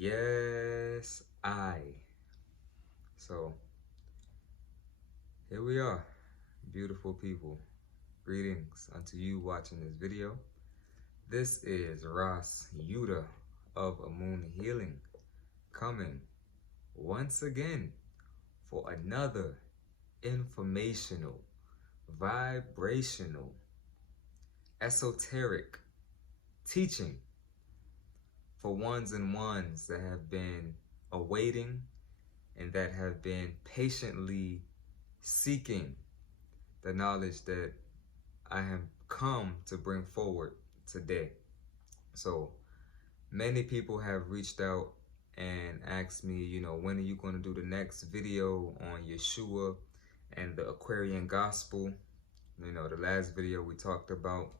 Yes, I. So, here we are, beautiful people. Greetings unto you watching this video. This is Ras Yuda of Amun Healing coming once again for another informational, vibrational, esoteric teaching for ones and ones that have been awaiting and that have been patiently seeking the knowledge that I have come to bring forward today. So many people have reached out and asked me, when are you going to do the next video on Yeshua and the Aquarian gospel? The last video we talked about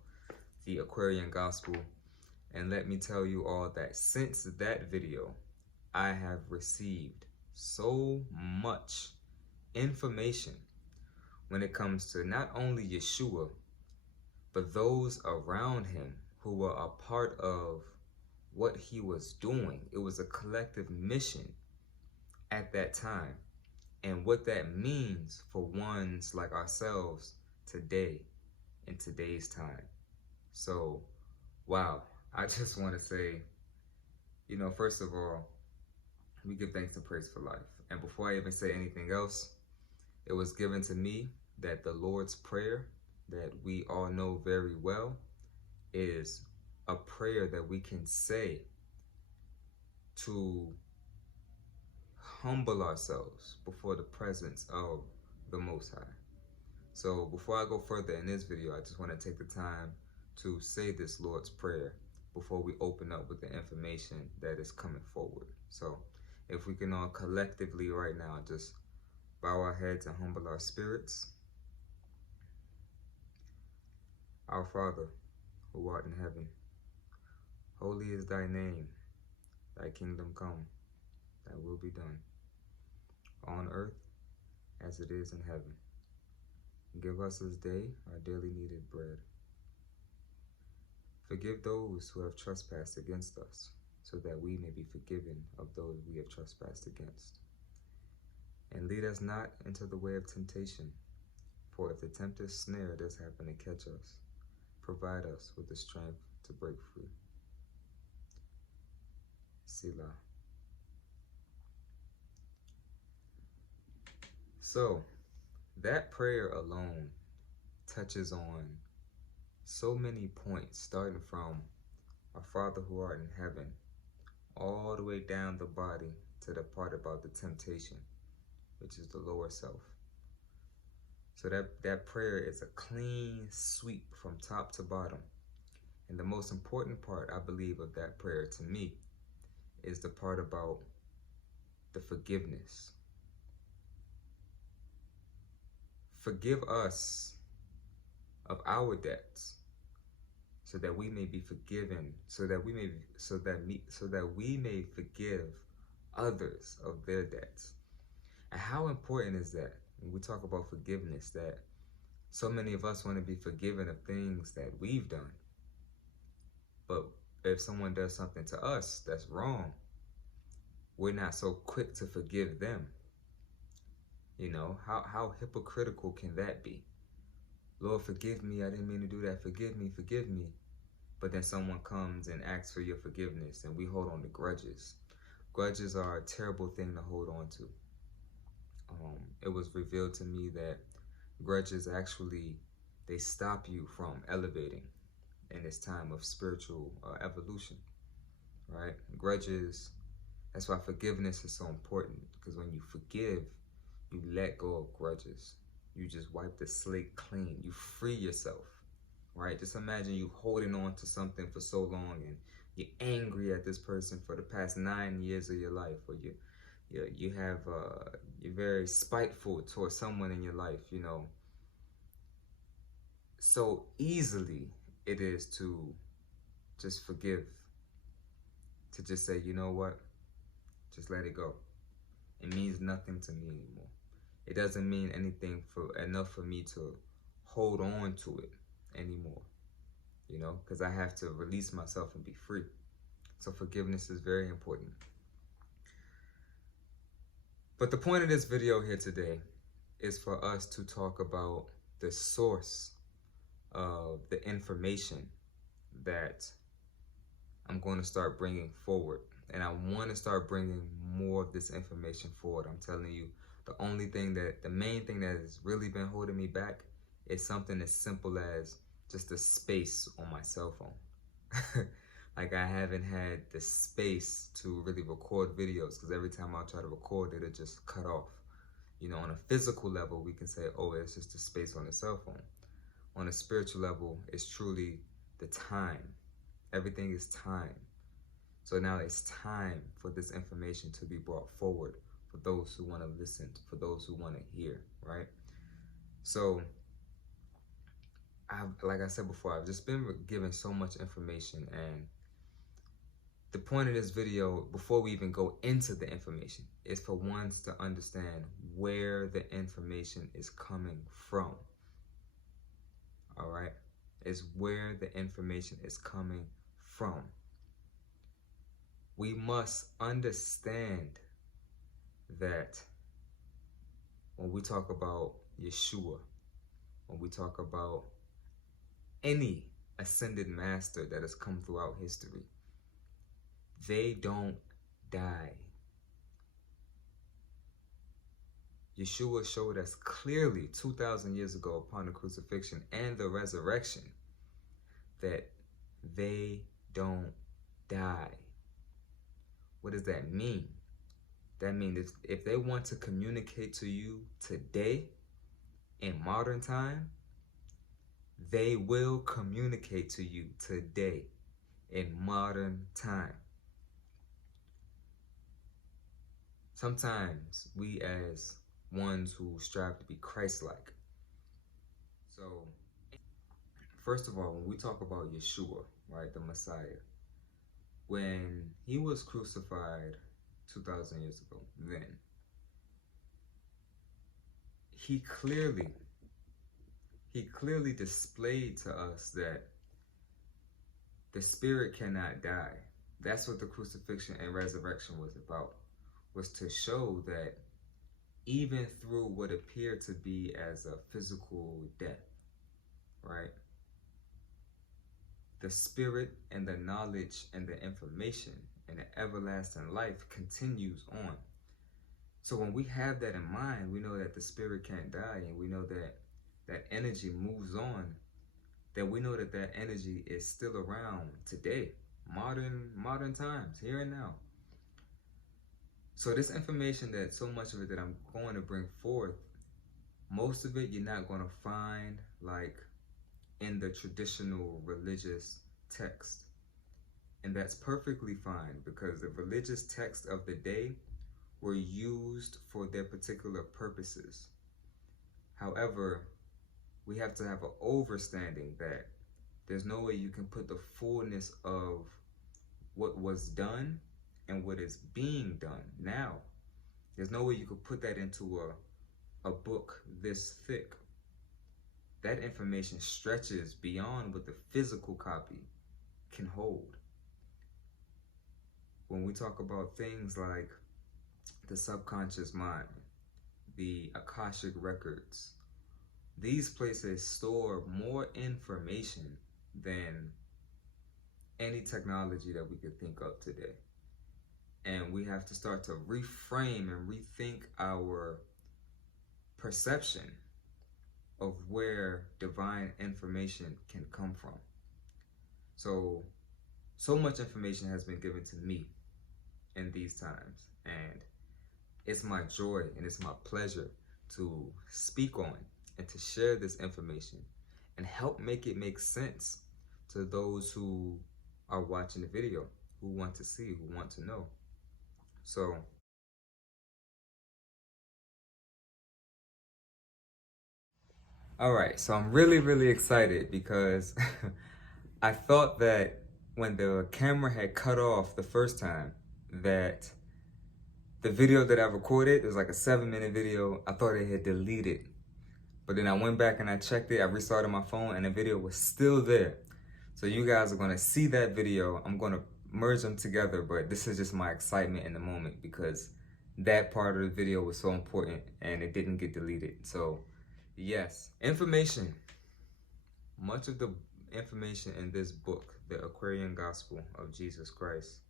the Aquarian gospel. And let me tell you all that since that video, I have received so much information when it comes to not only Yeshua, but those around him who were a part of what he was doing. It was a collective mission at that time, and what that means for ones like ourselves today, in today's time. So, wow, I just want to say, first of all, we give thanks and praise for life. And before I even say anything else, it was given to me that the Lord's Prayer, that we all know very well, is a prayer that we can say to humble ourselves before the presence of the Most High. So before I go further in this video, I just want to take the time to say this Lord's Prayer before we open up with the information that is coming forward. So if we can all collectively right now just bow our heads and humble our spirits. Our Father, who art in heaven, holy is thy name. Thy kingdom come, thy will be done, on earth as it is in heaven. Give us this day our daily needed bread. Forgive those who have trespassed against us, so that we may be forgiven of those we have trespassed against. And lead us not into the way of temptation, for if the tempter's snare does happen to catch us, provide us with the strength to break free. Selah. So, that prayer alone touches on so many points, starting from our Father who art in heaven, all the way down the body to the part about the temptation, which is the lower self. So that prayer is a clean sweep from top to bottom. And the most important part, I believe, of that prayer to me is the part about the forgiveness. Forgive us of our debts, so that we may be forgiven, so that we may forgive others of their debts. And how important is that when we talk about forgiveness, that so many of us want to be forgiven of things that we've done. But if someone does something to us that's wrong, we're not so quick to forgive them. How hypocritical can that be? Lord, forgive me, I didn't mean to do that. Forgive me, forgive me. But then someone comes and asks for your forgiveness, and we hold on to grudges. Grudges are a terrible thing to hold on to. It was revealed to me that grudges actually, they stop you from elevating in this time of spiritual evolution, right? Grudges, that's why forgiveness is so important, because when you forgive, you let go of grudges. You just wipe the slate clean. You free yourself, right? Just imagine you holding on to something for so long, and you're angry at this person for the past 9 years of your life, or you're very spiteful towards someone in your life, So easily it is to just forgive, to just say, you know what, just let it go. It means nothing to me anymore. It doesn't mean anything enough for me to hold on to it anymore, because I have to release myself and be free. So forgiveness is very important. But the point of this video here today is for us to talk about the source of the information that I'm going to start bringing forward. And I want to start bringing more of this information forward. I'm telling you, the main thing that has really been holding me back is something as simple as just the space on my cell phone. Like, I haven't had the space to really record videos, because every time I try to record, it'll just cut off. You know, on a physical level, we can say, oh, it's just the space on the cell phone. On a spiritual level, it's truly the time. Everything is time. So now it's time for this information to be brought forward for those who want to listen, for those who want to hear, right? So, like I said before, I've just been given so much information, and the point of this video, before we even go into the information, is for ones to understand where the information is coming from. All right? Is where the information is coming from. We must understand that when we talk about Yeshua, when we talk about any ascended master that has come throughout history, they don't die. Yeshua showed us clearly 2,000 years ago upon the crucifixion and the resurrection that they don't die. What does that mean? That means if they want to communicate to you today, in modern time, they will communicate to you today, in modern time. Sometimes we, as ones who strive to be Christ-like. So, first of all, when we talk about Yeshua, right, the Messiah, when he was crucified 2,000 years ago, then he clearly displayed to us that the spirit cannot die. That's what the crucifixion and resurrection was about, was to show that even through what appeared to be as a physical death, right, the spirit and the knowledge and the information and the everlasting life continues on. So when we have that in mind, we know that the spirit can't die, and we know that that energy moves on, then we know that that energy is still around today, modern times, here and now. So this information, that so much of it that I'm going to bring forth, most of it you're not going to find like in the traditional religious text. And that's perfectly fine, because the religious texts of the day were used for their particular purposes. However, we have to have an overstanding that there's no way you can put the fullness of what was done and what is being done now. There's no way you could put that into a book this thick. That information stretches beyond what the physical copy can hold. When we talk about things like the subconscious mind, the Akashic records, these places store more information than any technology that we could think of today. And we have to start to reframe and rethink our perception of where divine information can come from. So much information has been given to me in these times, and it's my joy and it's my pleasure to speak on and to share this information and help make it make sense to those who are watching the video, who want to see, who want to know. So all right, so I'm really excited, because I thought that when the camera had cut off the first time, that the video that I recorded, it was like a 7-minute video, I thought it had deleted. But then I went back and I checked it, I restarted my phone, and the video was still there. So you guys are gonna see that video. I'm gonna merge them together, but this is just my excitement in the moment, because that part of the video was so important and it didn't get deleted. So yes, information. Much of the information in this book, the Aquarian Gospel of Jesus Christ,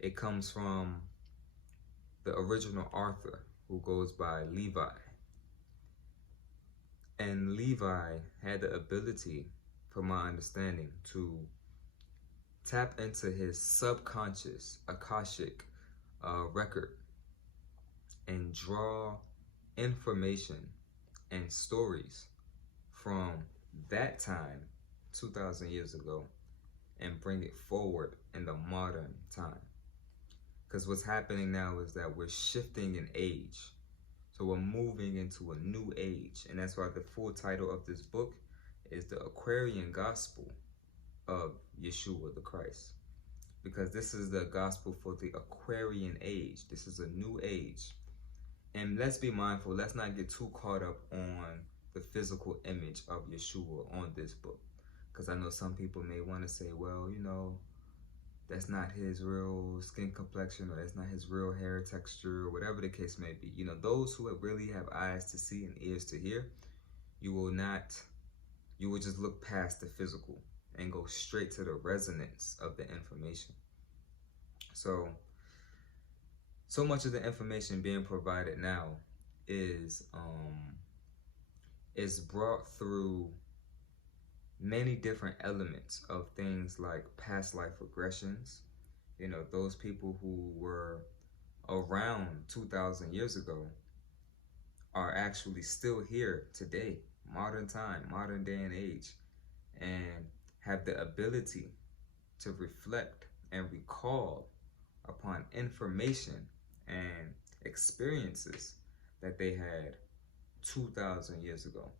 it comes from the original author, who goes by Levi. And Levi had the ability, from my understanding, to tap into his subconscious Akashic record and draw information and stories from that time, 2,000 years ago, and bring it forward in the modern time. Because what's happening now is that we're shifting in age. So we're moving into a new age. And that's why the full title of this book is The Aquarian Gospel of Yeshua the Christ. Because this is the gospel for the Aquarian age. This is a new age. And let's be mindful, let's not get too caught up on the physical image of Yeshua on this book. Because I know some people may want to say, well, you know, that's not his real skin complexion, or that's not his real hair texture, or whatever the case may be. You know, those who really have eyes to see and ears to hear, you will just look past the physical and go straight to the resonance of the information. So much of the information being provided now is brought through many different elements of things like past life regressions. You know, those people who were around 2,000 years ago are actually still here today, modern time, modern day and age, and have the ability to reflect and recall upon information and experiences that they had 2,000 years ago.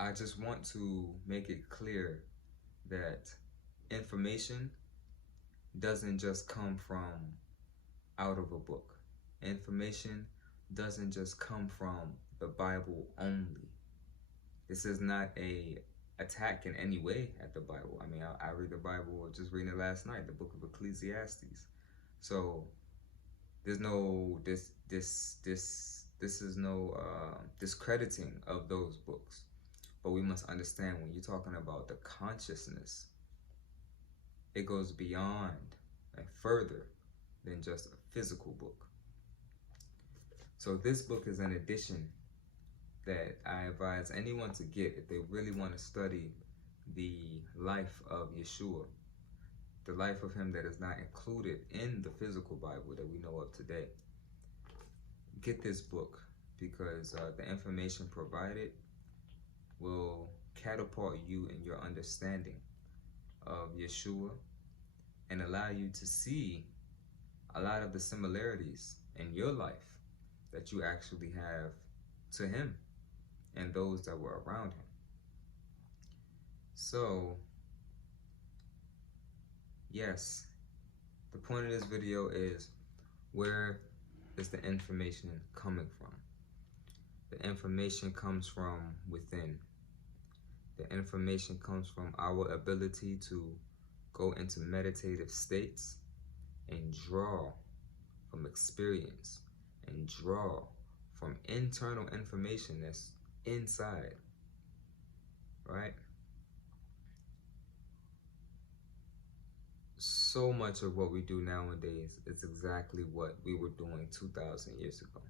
I just want to make it clear that information doesn't just come from out of a book. Information doesn't just come from the Bible only. This is not a attack in any way at the Bible. I mean, I read the Bible, just reading it last night, the book of Ecclesiastes. So there's no this is no discrediting of those books. But we must understand, when you're talking about the consciousness, it goes beyond and further than just a physical book. So this book is an addition that I advise anyone to get if they really want to study the life of Yeshua, the life of him that is not included in the physical Bible that we know of today. Get this book, because the information provided will catapult you in your understanding of Yeshua and allow you to see a lot of the similarities in your life that you actually have to him and those that were around him. So, yes, the point of this video is, where is the information coming from? The information comes from within. The information comes from our ability to go into meditative states and draw from experience and draw from internal information that's inside, right? So much of what we do nowadays is exactly what we were doing 2,000 years ago.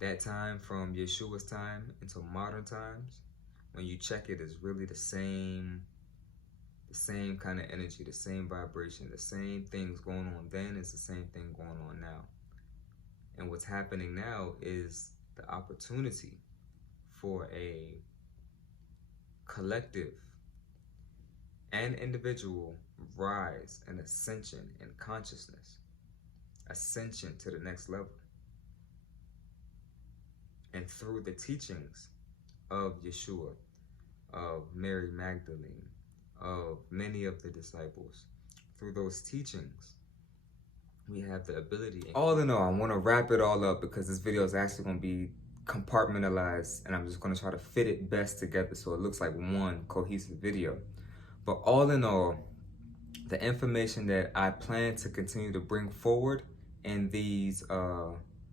That time from Yeshua's time until modern times, when you check it, is really the same kind of energy, the same vibration, the same things going on then is the same thing going on now. And what's happening now is the opportunity for a collective and individual rise and ascension in consciousness, ascension to the next level. And through the teachings of Yeshua, of Mary Magdalene, of many of the disciples, through those teachings, we have the ability. All in all, I want to wrap it all up, because this video is actually going to be compartmentalized, and I'm just going to try to fit it best together so it looks like one cohesive video. But all in all, the information that I plan to continue to bring forward in these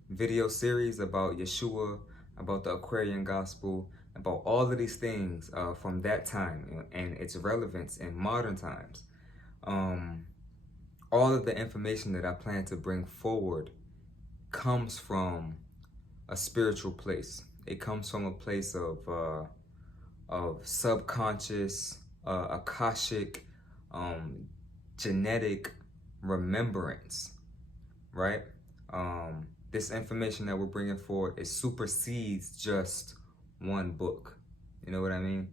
video series about Yeshua, about the Aquarian gospel, about all of these things from that time and its relevance in modern times. All of the information that I plan to bring forward comes from a spiritual place. It comes from a place of subconscious, akashic, genetic remembrance, right? This information that we're bringing forward, it supersedes just one book. You know what I mean?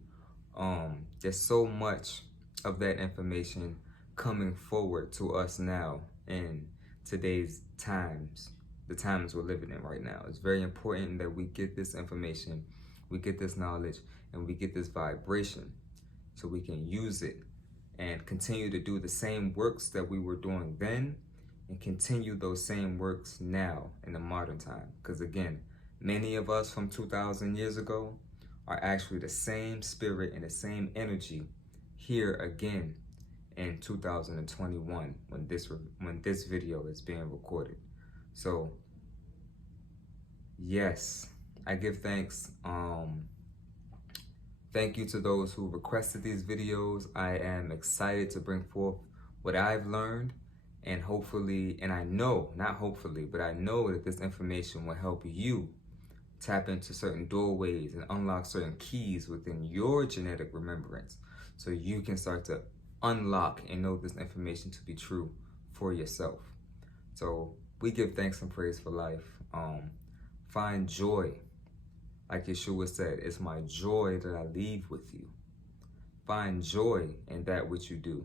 There's so much of that information coming forward to us now in today's times, the times we're living in right now. It's very important that we get this information, we get this knowledge, and we get this vibration so we can use it and continue to do the same works that we were doing then and continue those same works now in the modern time. Because again, many of us from 2,000 years ago are actually the same spirit and the same energy here again in 2021 when this video is being recorded. So yes, I give thanks. Thank you to those who requested these videos. I am excited to bring forth what I've learned, and hopefully, and I know, not hopefully, but I know that this information will help you tap into certain doorways and unlock certain keys within your genetic remembrance so you can start to unlock and know this information to be true for yourself. So we give thanks and praise for life. Find joy. Like Yeshua said, it's my joy that I leave with you. Find joy in that which you do.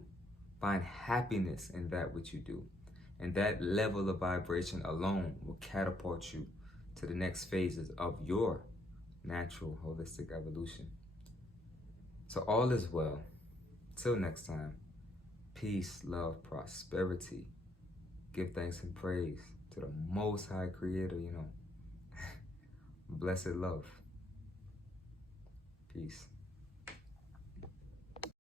Find happiness in that which you do. And that level of vibration alone will catapult you to the next phases of your natural holistic evolution. So all is well. Till next time, peace, love, prosperity. Give thanks and praise to the Most High Creator, you know. Blessed love. Peace.